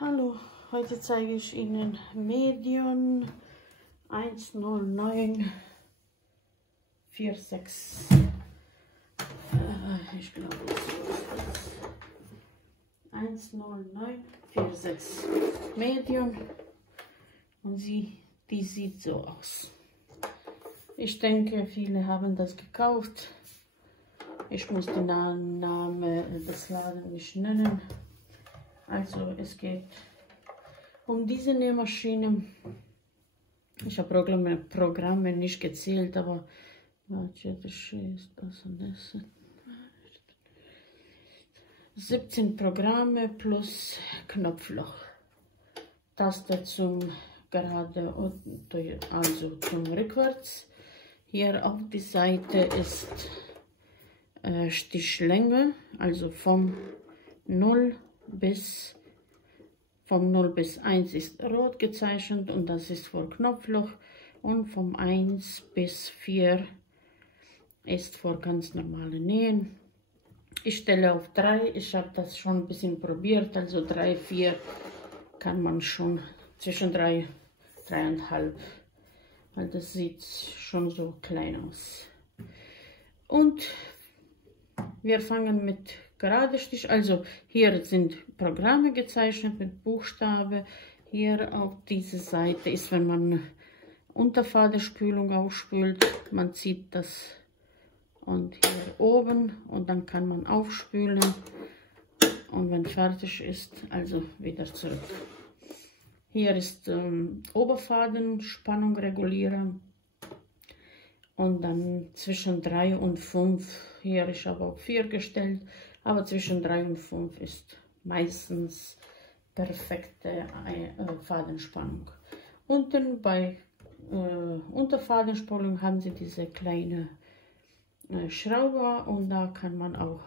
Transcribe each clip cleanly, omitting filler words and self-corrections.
Hallo, heute zeige ich Ihnen Medion 10946. Ich glaube, das ist 10946 Medion und die sieht so aus. Ich denke, viele haben das gekauft. Ich muss den Namen des Ladens nicht nennen. Also es geht um diese Nähmaschine. Ich habe Programme nicht gezählt, aber das ist das und das. 17 Programme plus Knopfloch. Taste zum gerade, also zum Rückwärts. Hier auf die Seite ist Stichlänge, also vom 0 bis 1 ist rot gezeichnet und das ist für Knopfloch, und vom 1 bis 4 ist für ganz normale Nähen. Ich stelle auf 3, ich habe das schon ein bisschen probiert, also 3, 4 kann man schon, zwischen 3, 3,5, weil das sieht schon so klein aus. Und wir fangen mit gerade Stich, also hier sind Programme gezeichnet mit Buchstabe. Hier auf dieser Seite ist, wenn man Unterfadenspülung aufspült, man zieht das und hier oben und dann kann man aufspülen und wenn fertig ist, also wieder zurück. Hier ist Oberfadenspannung regulieren und dann zwischen 3 und 5, hier ich habe auch 4 gestellt, aber zwischen 3 und 5 ist meistens perfekte Fadenspannung. Unten bei Unterfadenspannung haben sie diese kleine Schraube und da kann man auch,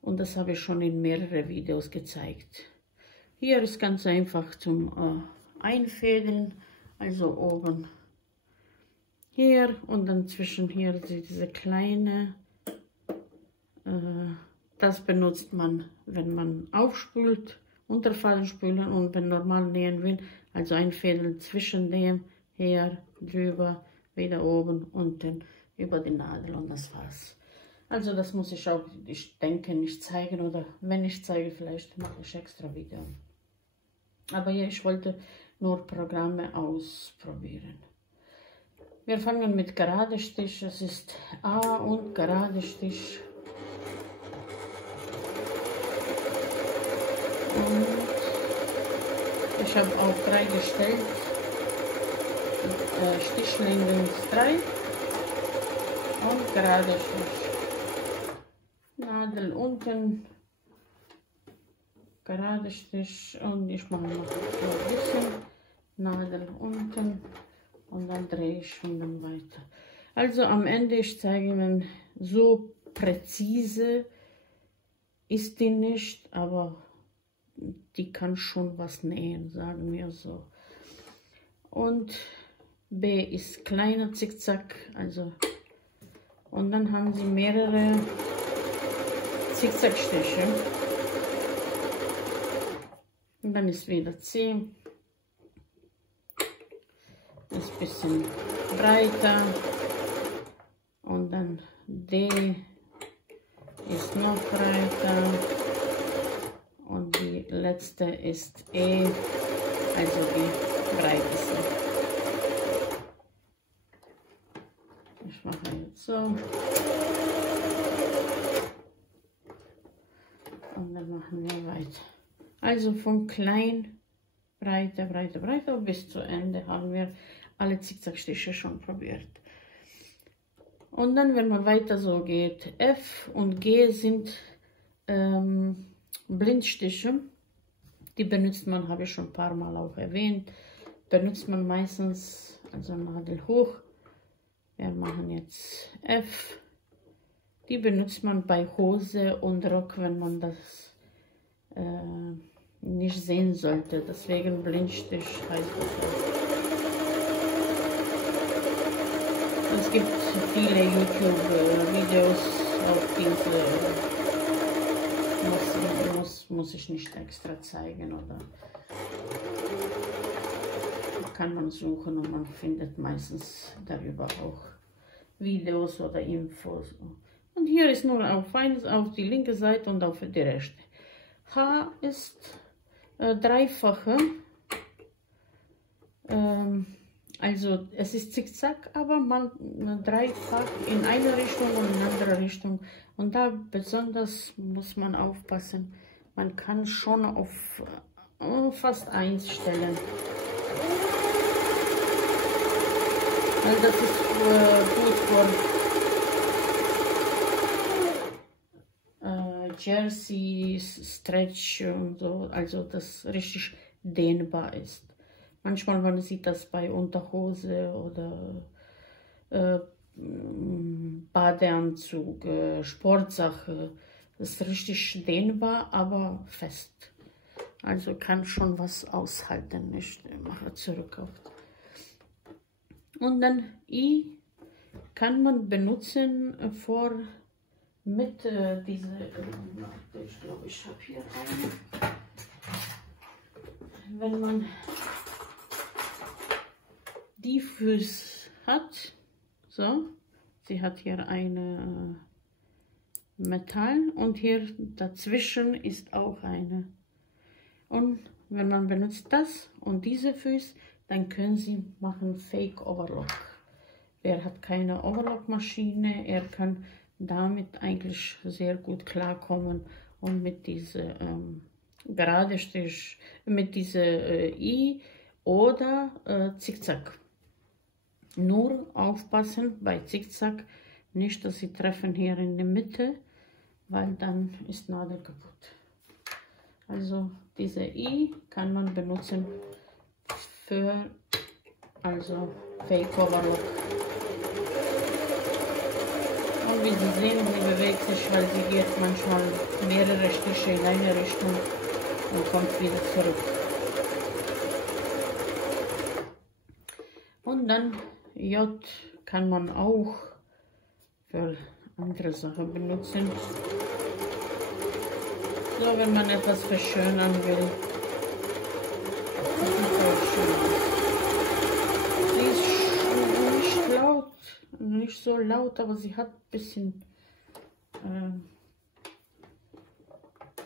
und das habe ich schon in mehreren Videos gezeigt. Hier ist ganz einfach zum Einfädeln, also oben hier und dann zwischen hier diese kleine, das benutzt man, wenn man aufspült, Unterfadenspülen, und wenn normal nähen will, also einfädeln zwischen dem, hier, drüber, wieder oben, unten, über die Nadel und das war's. Also das muss ich auch, ich denke, nicht zeigen, oder wenn ich zeige, vielleicht mache ich extra Video. Aber hier, ich wollte nur Programme ausprobieren. Wir fangen mit gerade Stich, es ist A und gerade Stich. Und ich habe auf 3 gestellt, Stichlänge ist 3 und gerade Stich. Nadel unten, gerade Stich und ich mache noch ein bisschen Nadel unten. Und dann drehe ich schon dann weiter. Also am Ende, ich zeige Ihnen, so präzise ist die nicht, aber die kann schon was nähen, sagen wir so. Und B ist kleiner Zickzack, also, und dann haben Sie mehrere Zickzackstiche. Und dann ist wieder C. Ist ein bisschen breiter und dann D ist noch breiter und die letzte ist E, also die breiteste. Ich mache jetzt so und dann machen wir weiter. Also von klein, breiter, breiter, breiter bis zu Ende haben wir alle Zickzackstiche schon probiert. Und dann, wenn man weiter so geht, F und G sind Blindstiche. Die benutzt man, habe ich schon ein paar Mal auch erwähnt, benutzt man meistens, also Nadel hoch. Wir machen jetzt F. Die benutzt man bei Hose und Rock, wenn man das nicht sehen sollte. Deswegen Blindstich heißt das. Es gibt viele YouTube-Videos auf diese, muss ich nicht extra zeigen, oder kann man suchen und man findet meistens darüber auch Videos oder Infos. Und hier ist nur auf die linke Seite und auf die rechte. H ist dreifache. Also es ist zickzack, aber man dreifach in eine Richtung und in andere Richtung. Und da besonders muss man aufpassen. Man kann schon auf fast 1 stellen. Also das ist gut für Jersey, Stretch und so. Also das richtig dehnbar ist. Manchmal man sieht das bei Unterhose oder Badeanzug, Sportsache. Das ist richtig dehnbar, aber fest. Also kann schon was aushalten. Ich mache zurück auf. Und dann I kann man benutzen mit diese. Ich glaube, ich habe hier eine. Wenn man die Füße hat, so, sie hat hier eine Metall und hier dazwischen ist auch eine. Und wenn man benutzt das und diese Füße, dann können Sie machen Fake Overlock. Wer hat keine Overlock-Maschine, er kann damit eigentlich sehr gut klarkommen und mit dieser gerade Stich, mit dieser I oder Zickzack. Nur aufpassen bei Zickzack, nicht, dass Sie treffen hier in der Mitte, weil dann ist Nadel kaputt. Also diese I kann man benutzen für Fake Overlock. Und wie Sie sehen, sie bewegt sich, weil sie geht manchmal mehrere Stiche in eine Richtung und kommt wieder zurück. Und dann J kann man auch für andere Sachen benutzen. So, wenn man etwas verschönern will. Das sieht auch schön aus. Sie ist nicht laut, nicht so laut, aber sie hat ein bisschen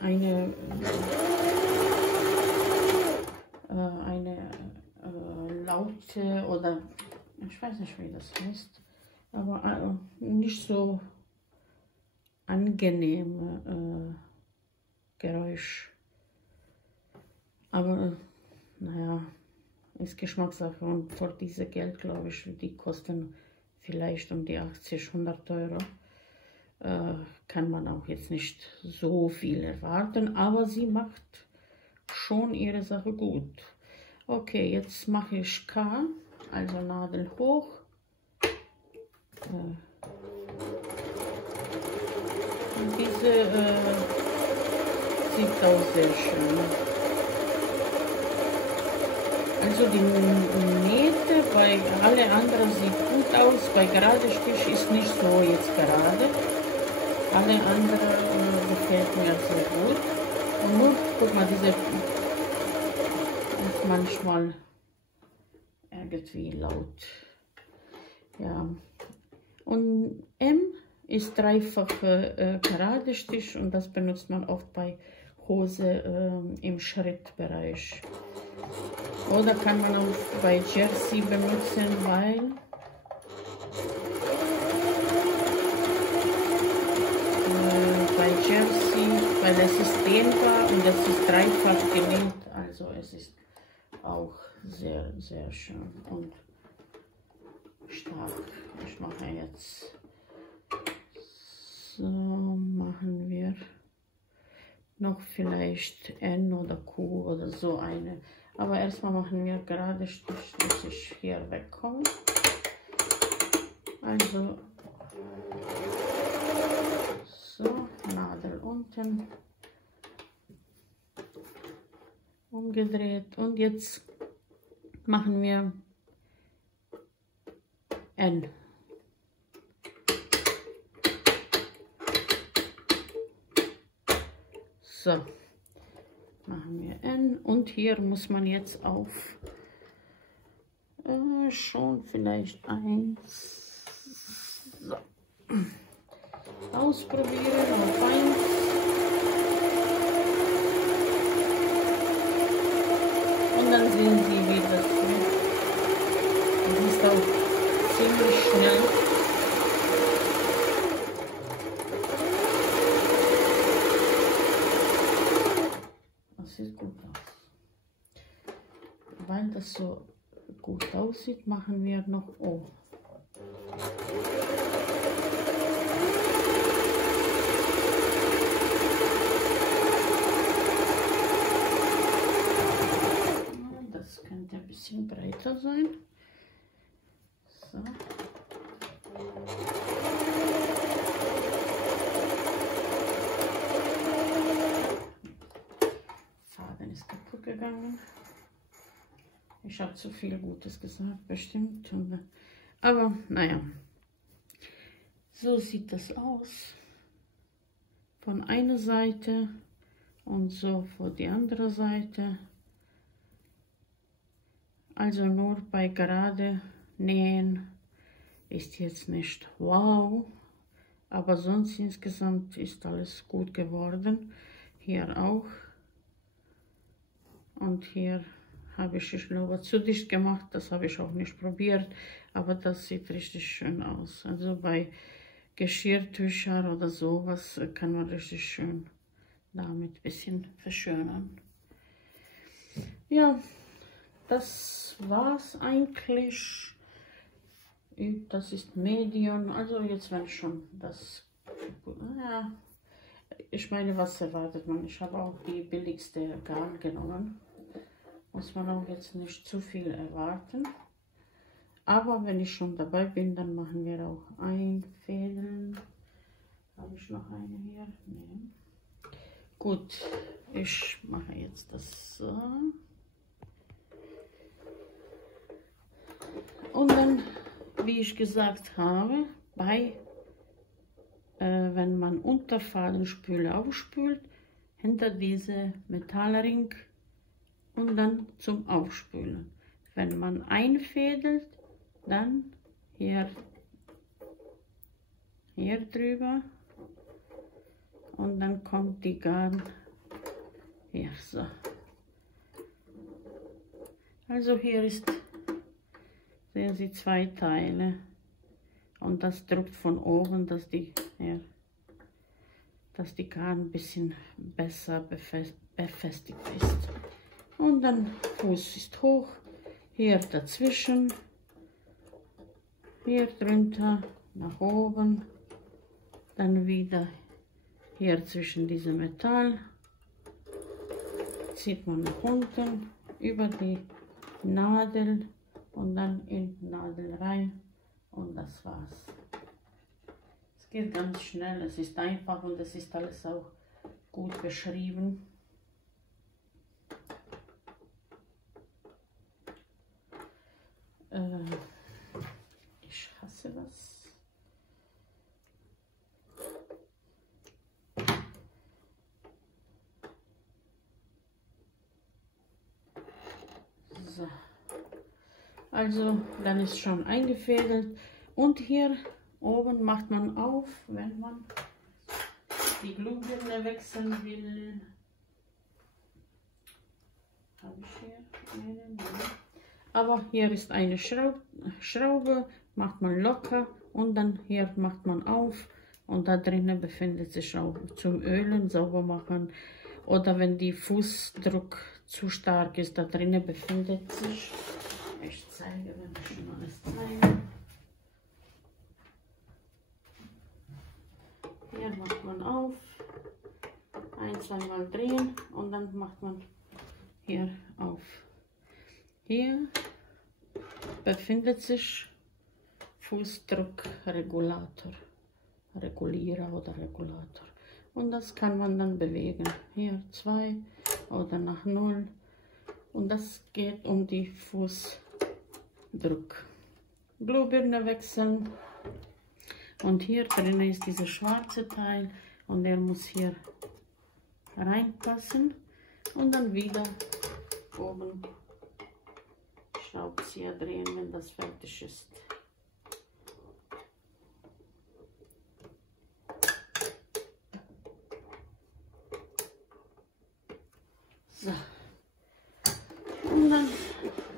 eine laute oder ich weiß nicht, wie das heißt, aber nicht so angenehme Geräusch. Aber naja, ist Geschmackssache und für diese Geld, glaube ich, die kosten vielleicht um die 80, 100 Euro. Kann man auch jetzt nicht so viel erwarten, aber sie macht schon ihre Sache gut. Okay, jetzt mache ich K, also Nadel hoch. Und diese sieht auch sehr schön. Also die Nähte bei alle anderen sieht gut aus, bei gerade Stich ist nicht so jetzt gerade. Alle anderen gefällt mir sehr gut. Und nur, guck mal, diese ist manchmal irgendwie laut. Ja. Und M ist dreifache gerade Stich und das benutzt man oft bei Hose im Schrittbereich. Oder kann man auch bei Jersey benutzen, weil es ist dehnbar und es ist dreifach genäht, also es ist auch sehr, sehr schön und stark. Ich mache jetzt, so machen wir noch vielleicht N oder Q oder so eine, aber erstmal machen wir gerade Stich, dass ich hier wegkomme. Also so, Nadel unten, umgedreht und jetzt machen wir N. So, machen wir N. Und hier muss man jetzt auf schon vielleicht 1 so. Ausprobieren auf 1. Und dann sehen Sie, wie das wird. Das ist auch ziemlich schnell. Das sieht gut aus. Weil das so gut aussieht, machen wir noch O. Das könnte ein bisschen breiter sein. So. Faden ist kaputt gegangen. Ich habe zu viel Gutes gesagt, bestimmt. Aber naja, so sieht das aus. Von einer Seite und so von die andere Seite. Also nur bei gerade Nähen ist jetzt nicht wow, aber sonst insgesamt ist alles gut geworden. Hier auch. Und hier habe ich glaube zu dicht gemacht, das habe ich auch nicht probiert, aber das sieht richtig schön aus. Also bei Geschirrtüchern oder sowas kann man richtig schön damit ein bisschen verschönern. Ja, das war's eigentlich. Das ist Medium, also jetzt wenn schon das, ja, ich meine, was erwartet man? Ich habe auch die billigste Garn genommen. Muss man auch jetzt nicht zu viel erwarten. Aber wenn ich schon dabei bin, dann machen wir auch einfädeln. Habe ich noch eine hier? Nee. Gut, ich mache jetzt das so. Und dann, wie ich gesagt habe, wenn man Unterfadenspüle aufspült, hinter diese Metallring und dann zum Aufspülen. Wenn man einfädelt, dann hier drüber und dann kommt die Garn hier so. Also hier ist, sehen Sie, 2 Teile und das drückt von oben, dass die Garn ein bisschen besser befestigt ist. Und dann Fuß ist hoch, hier dazwischen, hier drunter, nach oben, dann wieder hier zwischen diesem Metall, zieht man nach unten, über die Nadel und dann in die Nadel rein und das war's. Es geht ganz schnell, es ist einfach und es ist alles auch gut beschrieben. Ich hasse das. So. Also, dann ist schon eingefädelt. Und hier oben macht man auf, wenn man die Glühbirne wechseln will. Habe ich hier eine? Nein. Aber hier ist eine Schraube, macht man locker und dann hier macht man auf und da drinnen befindet sich auch zum Ölen, sauber machen oder wenn die Fußdruck zu stark ist, da drinnen befindet sich, ich zeige, wenn ich schon alles zeige. Hier macht man auf, 1-2 Mal drehen und dann macht man hier auf. Hier befindet sich Fußdruckregulator, Regulierer oder Regulator. Und das kann man dann bewegen. Hier 2 oder nach 0. Und das geht um die Fußdruck. Glühbirne wechseln. Und hier drin ist dieser schwarze Teil und der muss hier reinpassen. Und dann wieder oben Schraubzieher drehen, wenn das fertig ist. So. Und dann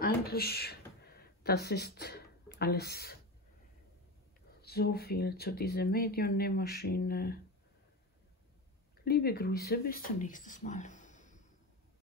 eigentlich, das ist alles. So viel zu dieser Medium-Nähmaschine. Liebe Grüße, bis zum nächsten Mal.